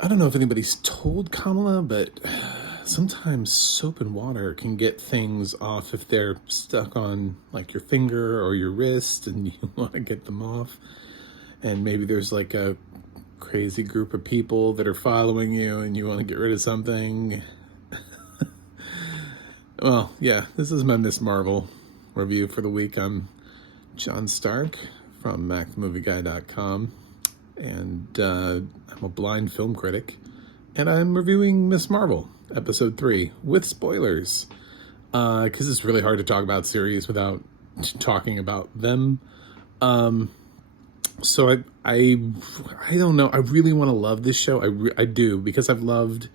I don't know if anybody's told Kamala, but sometimes soap and water can get things off if they're stuck on like your finger or your wrist and you want to get them off. And maybe there's like a crazy group of people that are following you and you want to get rid of something. Well, yeah, this is my Miss Marvel review for the week. I'm John Stark from MacTheMovieGuy.com, and I'm a blind film critic, and I'm reviewing Miss Marvel, Episode 3, with spoilers, because it's really hard to talk about series without talking about them. So I don't know. I really want to love this show. I do, because I've loved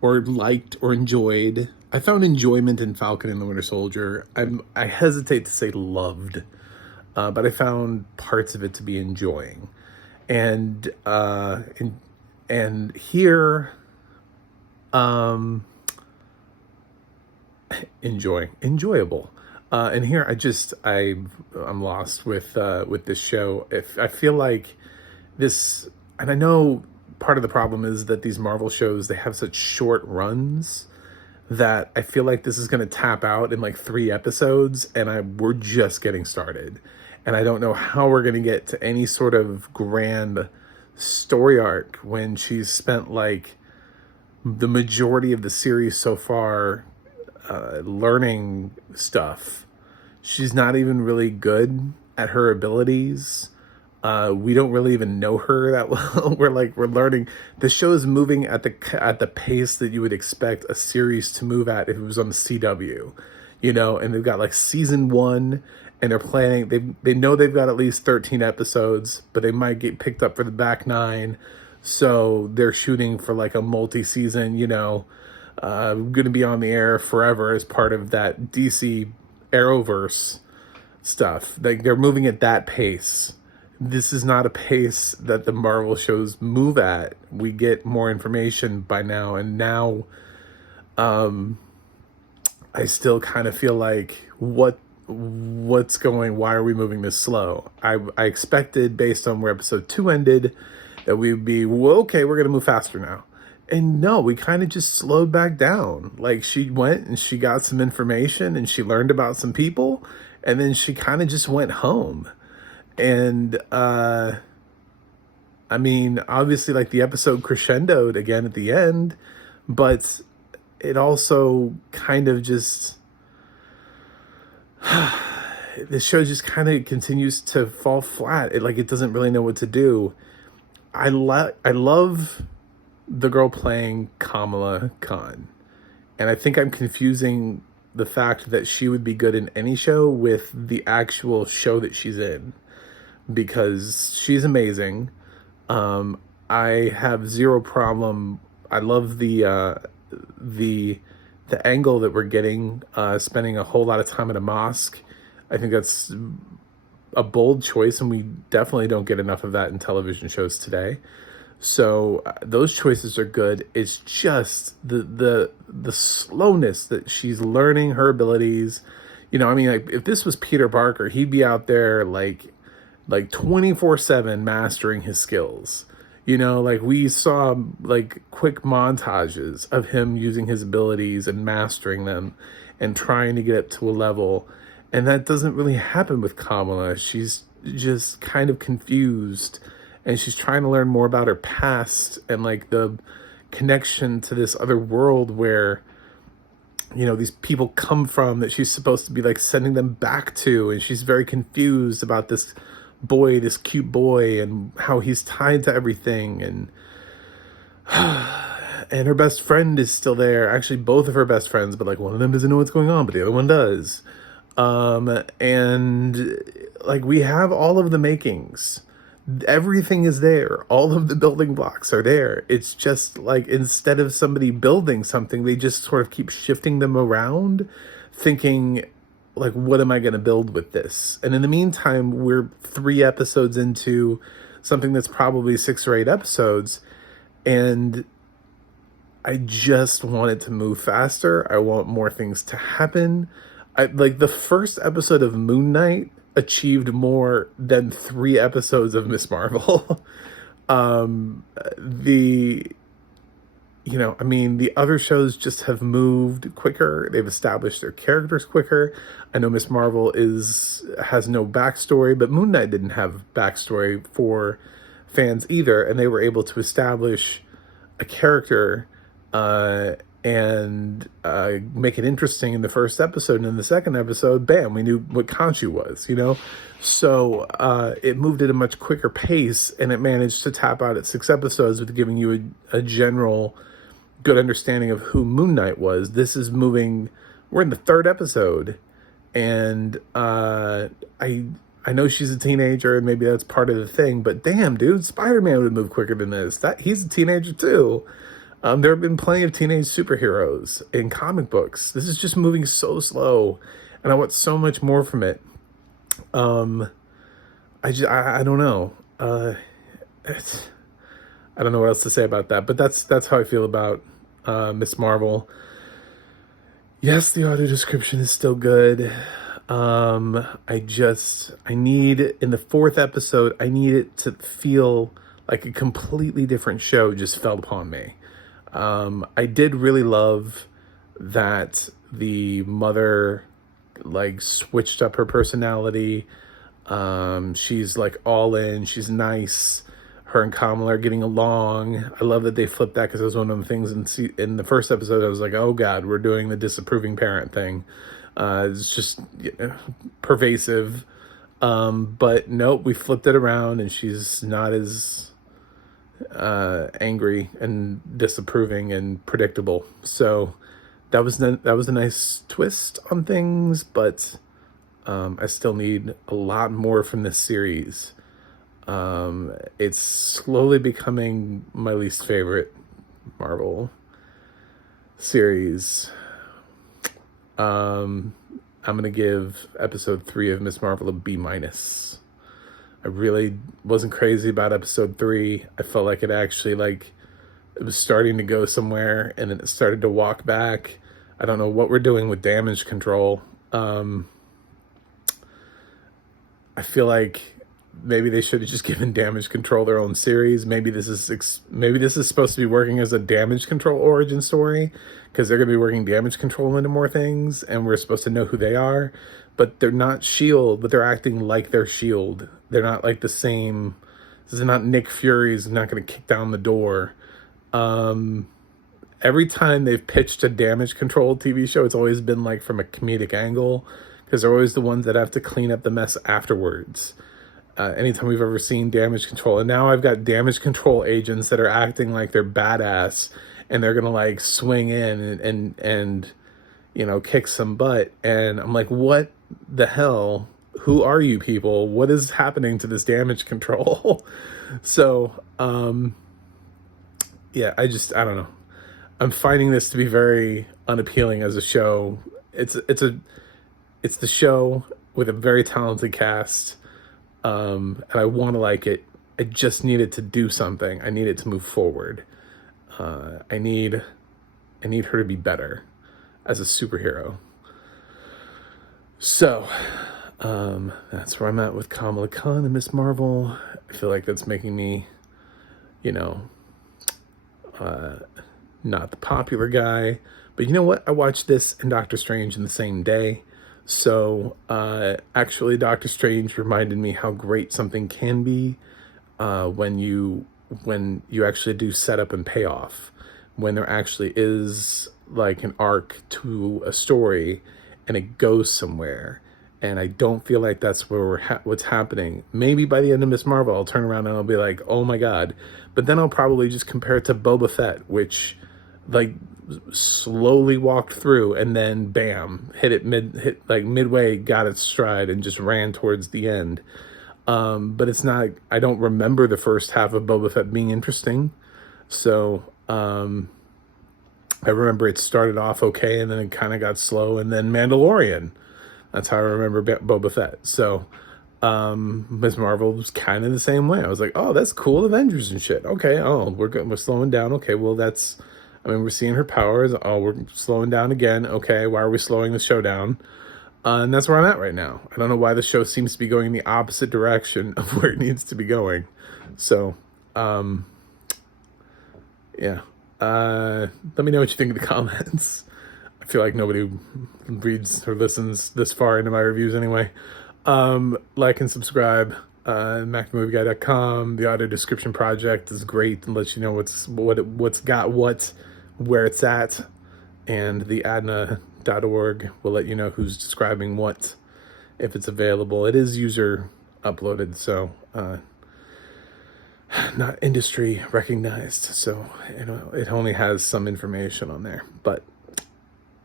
or liked or enjoyed. I found enjoyment in Falcon and the Winter Soldier. I hesitate to say loved, but I found parts of it to be enjoying, and here, enjoyable. And here I'm lost with this show. If I feel like this, and I know part of the problem is that these Marvel shows, they have such short runs that I feel like this is going to tap out in like 3 episodes, and we're just getting started. And I don't know how we're going to get to any sort of grand story arc when she's spent like the majority of the series so far learning stuff. She's not even really good at her abilities. We don't really even know her that well. We're learning. The show is moving at the pace that you would expect a series to move at if it was on the CW, and they've got like season 1, and they're planning, they know they've got at least 13 episodes, but they might get picked up for the back 9. So they're shooting for like a multi-season, going to be on the air forever as part of that DC Arrowverse stuff. Like, they're moving at that pace. This is not a pace that the Marvel shows move at. We get more information by now, and now I still kind of feel like why are we moving this slow? I expected, based on where episode 2 ended, that we'd be, well, okay, we're gonna move faster now. And no, we kind of just slowed back down. Like, she went and she got some information and she learned about some people, and then she kind of just went home. And I mean, obviously, like, the episode crescendoed again at the end, but it also kind of just this show just kind of continues to fall flat. It doesn't really know what to do. I love the girl playing Kamala Khan, and I think I'm confusing the fact that she would be good in any show with the actual show that she's in, because she's amazing. I have zero problem. I love the angle that we're getting, spending a whole lot of time at a mosque. I think that's a bold choice, and we definitely don't get enough of that in television shows today. So those choices are good. It's just the slowness that she's learning her abilities. I mean, like, if this was Peter Parker, he'd be out there like 24/7 mastering his skills. Like, we saw like quick montages of him using his abilities and mastering them and trying to get up to a level. And that doesn't really happen with Kamala. She's just kind of confused, and she's trying to learn more about her past and like the connection to this other world where, these people come from, that she's supposed to be like sending them back to. And she's very confused about this cute boy, and how he's tied to everything. And and her best friend is still there. Actually, both of her best friends, but like, one of them doesn't know what's going on, but the other one does. And like, we have all of the makings. Everything is there. All of the building blocks are there. It's just like, instead of somebody building something, they just sort of keep shifting them around, thinking like, what am I going to build with this? And in the meantime, we're 3 episodes into something that's probably 6 or 8 episodes, and I just want it to move faster. I want more things to happen. Like, the first episode of Moon Knight achieved more than 3 episodes of Miss Marvel. the you know, I mean, the other shows just have moved quicker. They've established their characters quicker. I know Miss Marvel has no backstory, but Moon Knight didn't have backstory for fans either, and they were able to establish a character and make it interesting in the first episode. And in the second episode, bam, we knew what Khonshu was, you know? So it moved at a much quicker pace, and it managed to tap out at 6 episodes with giving you a general good understanding of who Moon Knight was. This is moving, we're in the 3rd episode, and I know she's a teenager, and maybe that's part of the thing, but damn, dude, Spider-Man would have moved quicker than this. He's a teenager too. There have been plenty of teenage superheroes in comic books. This is just moving so slow, and I want so much more from it. I don't know. I don't know what else to say about that, but that's how I feel about Miss Marvel. Yes, the audio description is still good. I need, in the 4th episode, I need it to feel like a completely different show just fell upon me. I did really love that the mother, like, switched up her personality. She's, like, all in. She's nice. Her and Kamala are getting along. I love that they flipped that, because it was one of the things in the first episode. I was like, oh, God, we're doing the disapproving parent thing. It's just pervasive. But nope, we flipped it around, and she's not as angry and disapproving and predictable. So that was a nice twist on things, but I still need a lot more from this series. It's slowly becoming my least favorite Marvel series. I'm gonna give episode 3 of Miss Marvel a B-. I really wasn't crazy about episode 3. I felt like it actually, like, it was starting to go somewhere, and then it started to walk back. I don't know what we're doing with damage control. I feel like maybe they should have just given damage control their own series. Maybe this is supposed to be working as a damage control origin story, because they're going to be working damage control into more things, and we're supposed to know who they are. But they're not S.H.I.E.L.D., but they're acting like they're S.H.I.E.L.D. They're not like the same. This is not Nick Fury's not going to kick down the door. Every time they've pitched a damage control TV show, it's always been like from a comedic angle, because they're always the ones that have to clean up the mess afterwards. Anytime we've ever seen damage control. And now I've got damage control agents that are acting like they're badass, and they're going to, like, swing in and you know, kick some butt. And I'm like, what the hell? Who are you people? What is happening to this damage control? So, yeah, I don't know. I'm finding this to be very unappealing as a show. It's the show with a very talented cast. And I want to like it. I just need it to do something. I need it to move forward. I need her to be better as a superhero. So, that's where I'm at with Kamala Khan and Miss Marvel. I feel like that's making me, you know, not the popular guy. But you know what? I watched this and Doctor Strange in the same day. So, actually, Doctor Strange reminded me how great something can be when you actually do setup and payoff. When there actually is, like, an arc to a story and it goes somewhere. And I don't feel like that's where what's happening. Maybe by the end of Miss Marvel, I'll turn around and I'll be like, oh my God. But then I'll probably just compare it to Boba Fett, which, like, slowly walked through and then bam, hit midway, got its stride, and just ran towards the end. But it's not, I don't remember the first half of Boba Fett being interesting. So, I remember it started off okay, and then it kind of got slow, and then Mandalorian. That's how I remember Boba Fett. So, Ms. Marvel was kind of the same way. I was like, oh, that's cool, Avengers and shit. Okay, oh, we're slowing down. Okay, well, we're seeing her powers. Oh, we're slowing down again. Okay, why are we slowing the show down? And that's where I'm at right now. I don't know why the show seems to be going in the opposite direction of where it needs to be going. So, yeah. Let me know what you think in the comments. I feel like nobody reads or listens this far into my reviews anyway. Like and subscribe. MacMovieguy.com. The audio description project is great and lets you know where it's at, and the adna.org will let you know who's describing what, if it's available. It is user uploaded, so not industry recognized, so it only has some information on there. But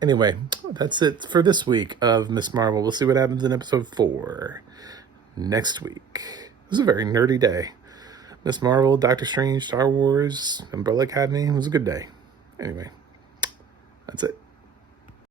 anyway, that's it for this week of Miss Marvel. We'll see what happens in episode 4 next week. It was a very nerdy day. Miss Marvel, Doctor Strange, Star Wars, Umbrella Academy. It was a good day. Anyway, that's it.